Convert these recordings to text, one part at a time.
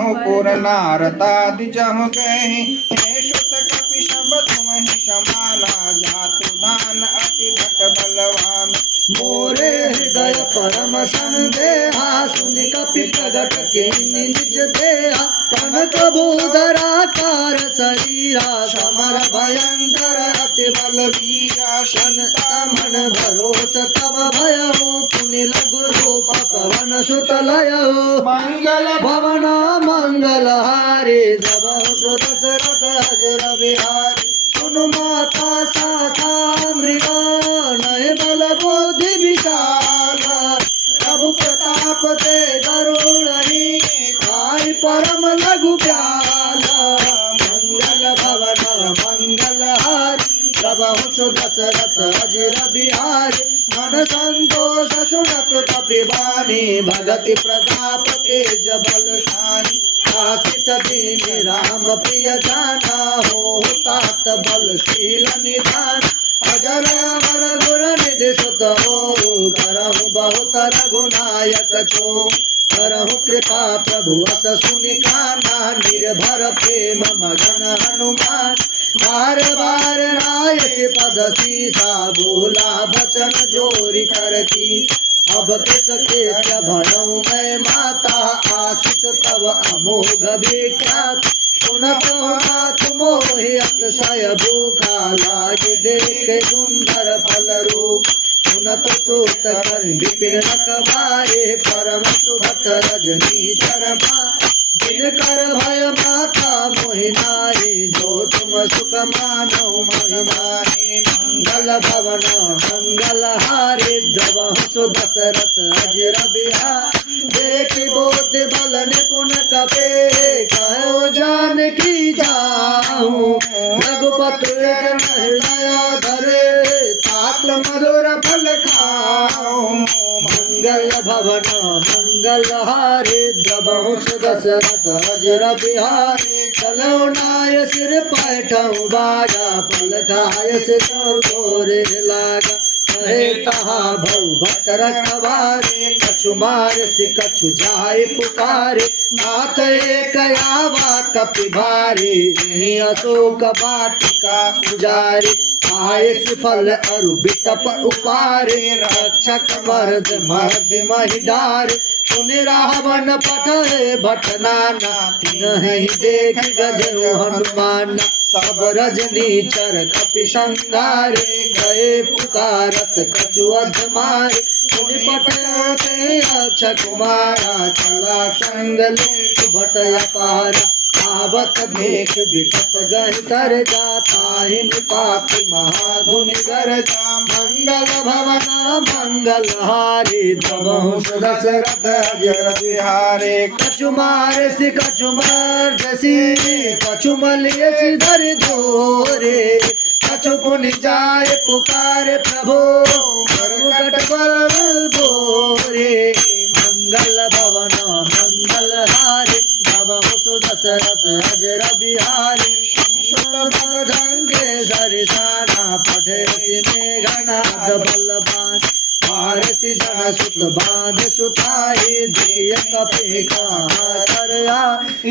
कहूँ पुर नारदादि जहु गए। हे सुत कपि सब तुमहि समाना, जातु दान अति भट बलवान। मोरे हृदय परम संदेहा, सुनि कपि प्रगट कीन्हि निज देहा। कनक भूधराकार शरीरा, समर भयंकर अति बलवीरा। संता मन भरोस तब भयउ, पुनि लघु रूप पवन सुत लयउ। मंगल भवन मंगल हारी, जबहु सुत दशरथ अजर बिहारी। सुनु माता शाखा मृगा, नय बल बुद्धि विशाला। प्रभु प्रताप ते गरुड़हि, खाई परम लघु प्याला। मंगल भवन मंगल हारी, प्रभु सु दशरथ अजर बिहारी। मन संतोष सुनत कपि बानी, भगति प्रताप तेज बलशानी। आशीष दीन राम प्रिय जाना, हो तात बलशील निधान। अजर अमर गुर निधि सुत हो, करहु बहुत रघुनायक छो। करहु कृपा प्रभु अस सुनि काना, निर्भर प्रेम मगन हनुमान। बार बार नायक पद सीसा, बोला बचन जोरी करती। अब कृत कृत्य भयउ मैं माता, आशीष तब अमोघ विख्यात। सुनत नाथ मोहि अतिशय भूखा, लागे देख सुंदर फल रूप। सुनत सूत कर विपिन रखवारे, परम सुभट रजनी शर्मा। जिनकर भय माता मोहि नारी, जो तुम सुख मानो महिमानी। मंगल भवन मंगल हारी, द्रवहु सु दशरथ अजर बिहारी। देख बोध बल निपुण कपे, कहो जानकी जाऊं। रघुपति हृदय धरे, तात मधुर फल खाऊं। मंगल भवन मंगल हारी, द्रवहु सु दशरथ अजर बिहारी। चलो नाय सिर पैठऊ बाजा, पल खाय से तोरे लागा। कहे तहा भव भट रखवारे, कछु मार से कछु जाय पुकारे। नाथ एक आवा कपि भारी, यही अशोक वाटिका उजारी। आयस फल अरु बिटप उपारे, रक्षक मर्द मध्य महिडारे। सुनि रावण पठे भट नाना, तिनहि देख गजहु हनुमान। सब रजनी चर कपि संगारे, गए पुकारत कछु अधमारे। सुनि पठते अक्षय कुमारा, चला संग ले सुभट अपारा। आवत देख बिकट गहि तर जाता, हिन पापी महाधुनि गरजा। मंगल भवन मंगल हारी, द्रवहु सु दशरथ अजर बिहारी। कछु मारसि कछु मर्दसि, कछु मलियसि धरि धोरे। कछु पुनि जाय पुकारे प्रभु, मरकट बल बोरे। मंगल भवन मंगल हारी, द्रवहु सु दशरथ अजर बिहारी। सुत बल गंगे सरिसाना, पठे मेघनाद बलवान। भारती जन सुत बांध सुताई, दिय कपि कर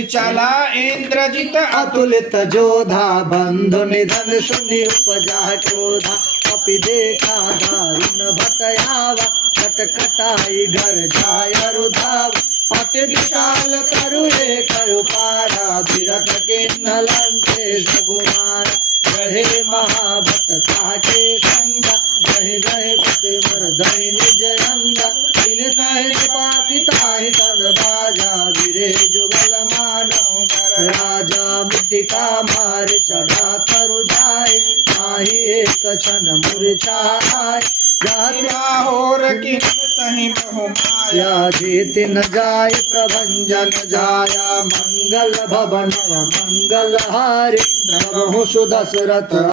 चला इंद्रजित अतुलित जोधा। बंधु निधन सुनि उपजा क्रोधा, कपि देखा दारुण भटयावा। कटकटाई घर जाय रुधावा, अति विशाल तरु एक उपारा। विरथ किन्ह लंकेश कुमार, रहे महाभक्त ताके संगा। रहे रहे कपि मर्दनि निज अंगा, तिन ताहि पाति ताहि तन बाजा। गिरे जुगल मानव राजा, मुटिका मार चढ़ा तरु जाय। ताहि एक क्षण मूर्छाय, और किन्न सही बहु माया। जीत न जाय प्रभंजन जाया। मंगल भवन मंगल हारी, द्रवहु सु दशरथ